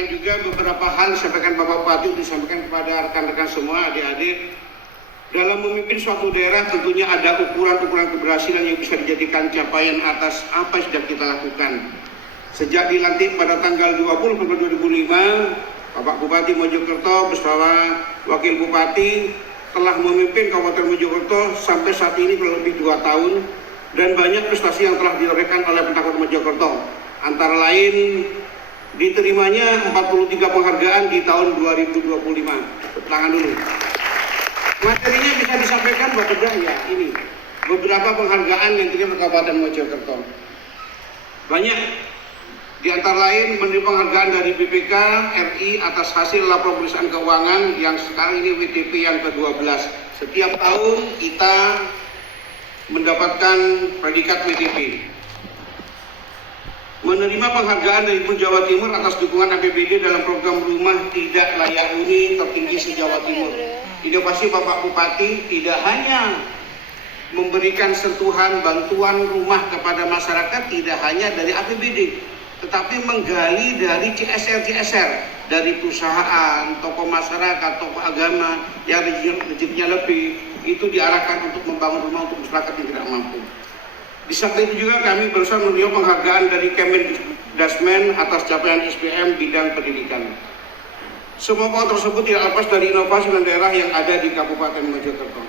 sampaikan juga beberapa hal, disampaikan Bapak Bupati, disampaikan kepada rekan-rekan semua, adik-adik. Dalam memimpin suatu daerah tentunya ada ukuran-ukuran keberhasilan yang bisa dijadikan capaian atas apa yang sudah kita lakukan. Sejak dilantik pada tanggal 20 Februari 2005, Bapak Bupati Mojokerto bersama Wakil Bupati telah memimpin Kabupaten Mojokerto sampai saat ini kurang lebih 2 tahun, dan banyak prestasi yang telah ditorehkan oleh Pemkab Mojokerto. Antara lain diterimanya 43 penghargaan di tahun 2025. Tepuk tangan dulu. Materinya bisa disampaikan Bapak ya, ini beberapa penghargaan yang diterima Kabupaten Mojokerto. Banyak, di antara lain menerima penghargaan dari BPK RI atas hasil laporan pemeriksaan keuangan yang sekarang ini WTP yang ke-12. Setiap tahun kita mendapatkan predikat WTP. Menerima penghargaan dari Pun Jawa Timur atas dukungan APBD dalam program rumah tidak layak huni tertinggi se-Jawa Timur. Inovasi Bapak Bupati tidak hanya memberikan sentuhan bantuan rumah kepada masyarakat, tidak hanya dari APBD, tetapi menggali dari CSR, dari perusahaan, tokoh masyarakat, tokoh agama yang rezekinya lebih, itu diarahkan untuk membangun rumah untuk masyarakat yang tidak mampu. Di samping itu juga kami berusaha menerima penghargaan dari Kemendasmen atas capaian SPM bidang pendidikan. Semua poin tersebut tidak lepas dari inovasi dan daerah yang ada di Kabupaten Mojokerto.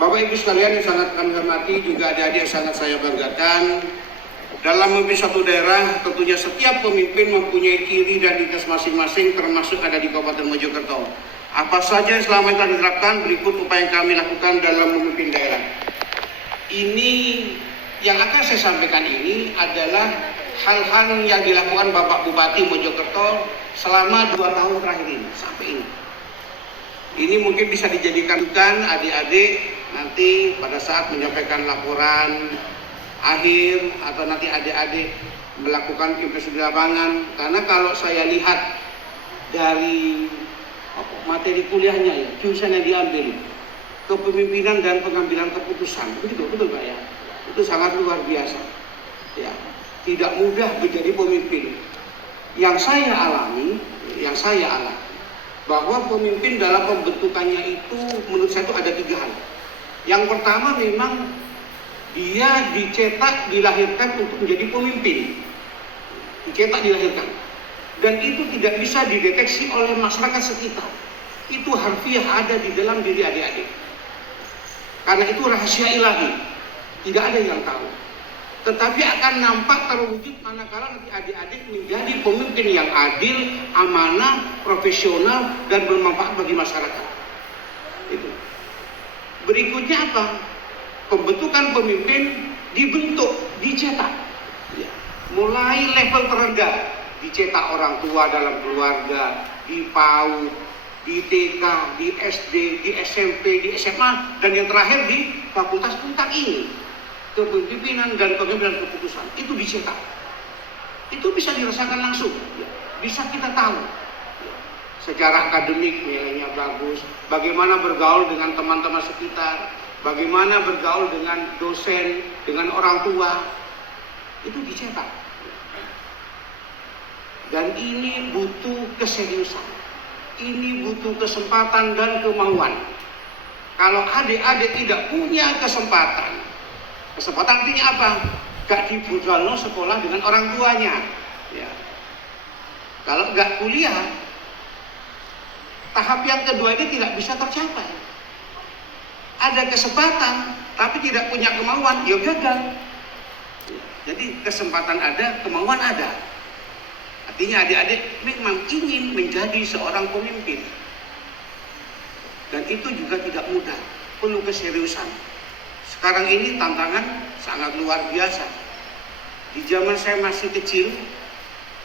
Bapak Ibu sekalian yang sangat kami hormati, juga adik-adik yang sangat saya banggakan, dalam memimpin satu daerah tentunya setiap pemimpin mempunyai ciri dan identitas masing-masing, termasuk ada di Kabupaten Mojokerto. Apa saja yang selama ini telah diterapkan, berikut upaya yang kami lakukan dalam memimpin daerah. Ini yang akan saya sampaikan ini adalah hal-hal yang dilakukan Bapak Bupati Mojokerto selama 2 tahun terakhir ini sampai ini. Ini mungkin bisa dijadikan adik-adik nanti pada saat menyampaikan laporan akhir, atau nanti adik-adik melakukan investigasi di lapangan. Karena kalau saya lihat dari materi kuliahnya ya, jurusan yang diambil, kepemimpinan dan pengambilan keputusan, betul Pak ya, itu sangat luar biasa. Ya, tidak mudah menjadi pemimpin. Yang saya alami, bahwa pemimpin dalam pembentukannya itu menurut saya itu ada 3 hal. Yang pertama memang dia dicetak, dilahirkan untuk menjadi pemimpin. Dicetak, dilahirkan. Dan itu tidak bisa dideteksi oleh masyarakat sekitar. Itu harfiah ada di dalam diri adik-adik. Karena itu rahasia ilahi. Tidak ada yang tahu. Tetapi akan nampak terwujud manakala nanti adik-adik menjadi pemimpin yang adil, amanah, profesional, dan bermanfaat bagi masyarakat. Itu. Berikutnya apa? Pembentukan pemimpin dibentuk, dicetak. Ya. Mulai level terendah, dicetak orang tua dalam keluarga, di PAUD, di TK, di SD, di SMP, di SMA, dan yang terakhir di Fakultas Untak ini. Kepemimpinan dan pengambilan keputusan itu dicetak, itu bisa dirasakan langsung, ya. Bisa kita tahu ya. Secara akademik nilainya bagus, bagaimana bergaul dengan teman-teman sekitar, bagaimana bergaul dengan dosen, dengan orang tua, itu dicetak. Dan ini butuh keseriusan, ini butuh kesempatan dan kemauan. Kalau adik-adik tidak punya kesempatan artinya apa? Gak dibudalno sekolah dengan orang tuanya. Ya. Kalau gak kuliah, tahap yang kedua ini tidak bisa tercapai. Ada kesempatan, tapi tidak punya kemauan, ya gagal. Ya. Jadi kesempatan ada, kemauan ada. Artinya adik-adik memang ingin menjadi seorang pemimpin. Dan itu juga tidak mudah, perlu keseriusan. Sekarang ini tantangan sangat luar biasa. Di zaman saya masih kecil,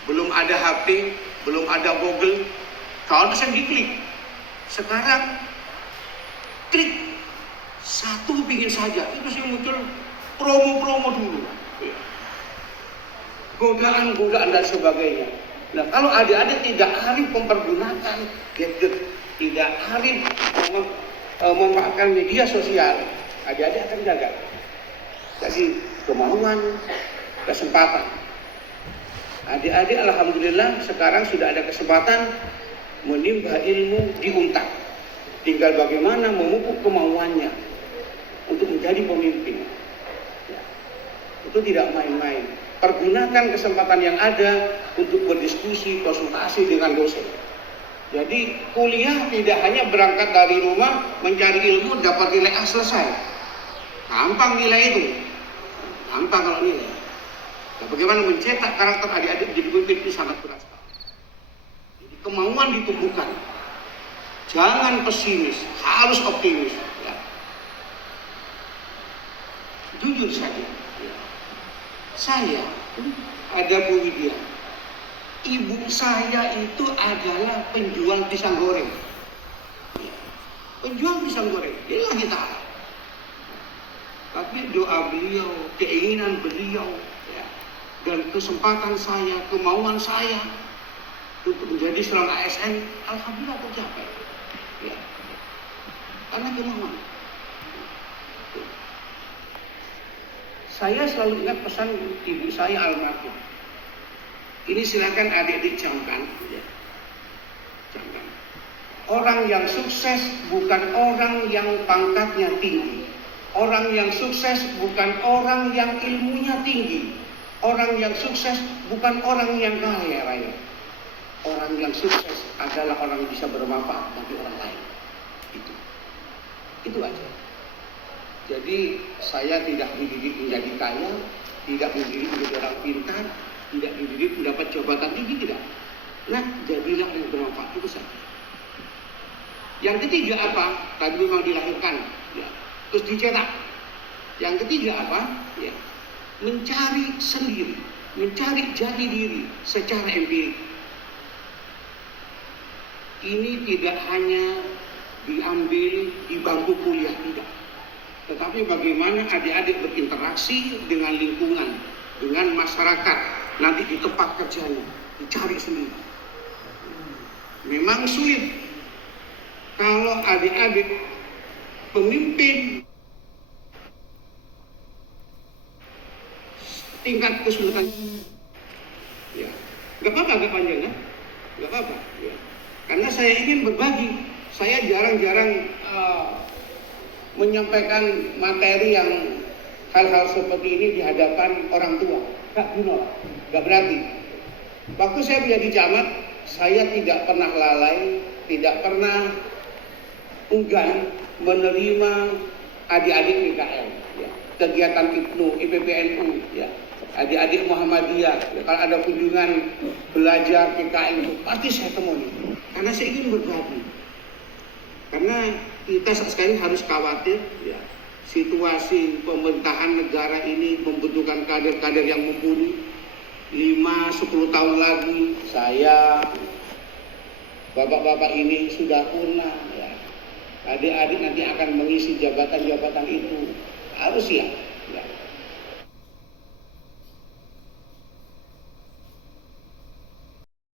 belum ada HP, belum ada Google, kalau bisa diklik. Sekarang klik satu pingin saja, itu sih muncul promo-promo dulu, godaan-godaan dan sebagainya. Nah, kalau adik-adik tidak arif mempergunakan gadget, tidak arif memanfaatkan media sosial, adik-adik akan gagal. Jadi kemauan, kesempatan. Adik-adik alhamdulillah sekarang sudah ada kesempatan menimba ilmu di Untak. Tinggal bagaimana memupuk kemauannya untuk menjadi pemimpin. Ya. Itu tidak main-main. Pergunakan kesempatan yang ada untuk berdiskusi, konsultasi dengan dosen. Jadi kuliah tidak hanya berangkat dari rumah mencari ilmu dapat nilai A selesai. Gampang nilai itu. Gampang kalau nilai. Nah, bagaimana mencetak karakter adik-adik menjadi pemimpin itu sangat berat sekali. Jadi kemauan ditumbuhkan. Jangan pesimis, harus optimis. Ya. Jujur saja. Ya. Saya ada Bu Widya. Ibu saya itu adalah penjual pisang goreng. Ya. Penjual pisang goreng, dia lagi tahu. Tapi doa beliau, keinginan beliau, ya, dan kesempatan saya, kemauan saya untuk menjadi seorang ASN, alhamdulillah tercapai. Ya. Karena kemauan. Saya selalu ingat pesan ibu saya almarhum. Ini silakan adik-adik camkan. Ya. Camkan. Orang yang sukses bukan orang yang pangkatnya tinggi. Orang yang sukses bukan orang yang ilmunya tinggi. Orang yang sukses bukan orang yang kaya raya. Orang yang sukses adalah orang yang bisa bermanfaat bagi orang lain. Itu aja. Jadi saya tidak dididik menjadi kaya, tidak dididik menjadi orang pintar, tidak dididik mendapat jabatan tinggi, tidak. Nah, jadilah yang bermanfaat, itu saja. Yang ketiga apa? Tadi memang dilahirkan, ya. Terus dicetak. Yang ketiga apa? Ya. Mencari sendiri, mencari jati diri secara empirik. Ini tidak hanya diambil di bangku kuliah, tidak. Tetapi bagaimana adik-adik berinteraksi dengan lingkungan, dengan masyarakat, nanti di tempat kerjanya, dicari sendiri. Memang sulit kalau adik-adik pemimpin tingkat kesulitan, ya, nggak apa-apa, nggak panjang ya, nggak apa-apa, ya. Karena saya ingin berbagi, saya jarang-jarang menyampaikan materi yang hal-hal seperti ini di hadapan orang tua, nggak guna, nggak berarti. Waktu saya menjadi camat, saya tidak pernah lalai, tidak pernah enggan menerima adik-adik PKL, ya. Kegiatan IPNU, IPPNU, ya. Adik-adik Muhammadiyah, ya. Kalau ada kunjungan belajar PKL itu pasti saya temui, karena saya ingin berbagi. Karena kita sekarang harus khawatir, ya, situasi pemerintahan negara ini membutuhkan kader-kader yang mumpuni. 5-10 tahun lagi saya, bapak-bapak ini sudah punah, ya. Adik-adik nanti akan mengisi jabatan-jabatan itu, harus siap, ya.